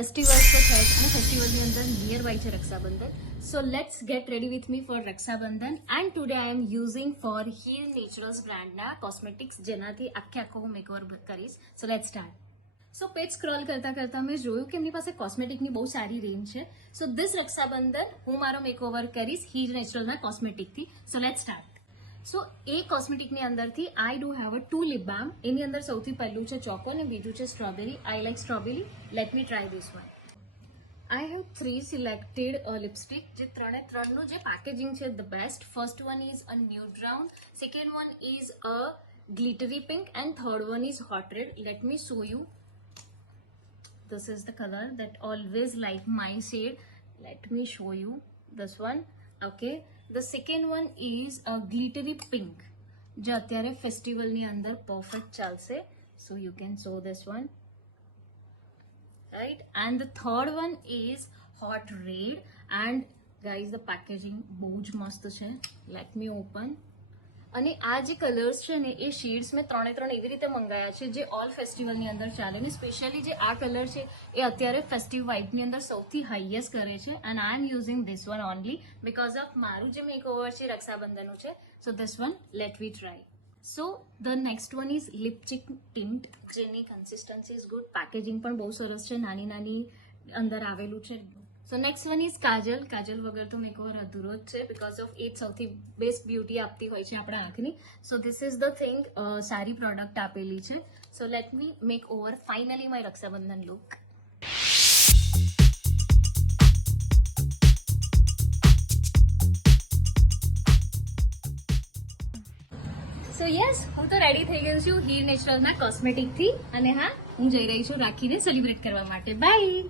Festivals તો છે જ અને ફેસ્ટિવલની અંદર નિયર બાય છે Rakshabandhan. So let's get ready with me for Rakshabandhan and today I am using for Heer naturals બ્રાન્ડના કોસ્મેટિક્સ, જેનાથી આખો હું મેકઓવર કરીશ. So let's start. So page scroll કરતા મેં જોયું કે એમની પાસે કોસ્મેટિકની બહુ સારી રેન્જ છે. સો ધીસ રક્ષાબંધન હું મારો મેકઓવર કરીશ હીર નેચરલના કોસ્મેટિકથી. So let's start. સો એ કોસ્મેટિકની અંદરથી I do have a 2 lip balm. એની અંદર સૌથી પહેલું છે ચોકો અને બીજું છે strawberry. I like strawberry. Let me try this one. I have 3 selected lipstick, જે ત્રણનું જે પેકેજિંગ છે the best. First one is a nude brown, second one is a glittery pink and third one is hot red. Let me show you. This is the color that always like my shade. Let me show you this one. Okay, the second one is a glittery pink, जो અત્યારે festival ની અંદર perfect ચાલશે. So you can show this one, right? And the third one is hot red. And guys, the packaging બહુ જ મસ્ત છે. Let me open. અને આ જે કલર્સ છે ને એ શેડ્સ મેં ત્રણે એવી રીતે મંગાયા છે જે ઓલ ફેસ્ટિવલની અંદર ચાલે. ને સ્પેશિયલી જે આ કલર છે એ અત્યારે ફેસ્ટિવ વાઇબની અંદર સૌથી હાઈએસ્ટ કરે છે. And I am using this one only because of મારું જે મેકઓવર છે રક્ષાબંધનનું છે. So this one let we try. So the next one is lipstick tint, જેની કન્સિસ્ટન્સી ઇઝ ગુડ. પેકેજિંગ પણ બહુ સરસ છે, નાની અંદર આવેલું છે. સો નેક્સ્ટ વન ઇઝ કાજલ. કાજલ વગર તો મેકઓવર અધૂરો જ છે બિકોઝ ઓફ એ સૌથી બેસ્ટ બ્યુટી આપતી હોય છે આપણા આંખની. So this is the thing. સારી પ્રોડક્ટ આપેલી છે. So let me makeover finally my Rakshabandhan look. So yes, હું તો રેડી થઈ ગયું છું હીર નેચરલના કોસ્મેટિકથી. અને હા, હું જઈ રહી છું રાખીને સેલિબ્રેટ કરવા માટે. બાય.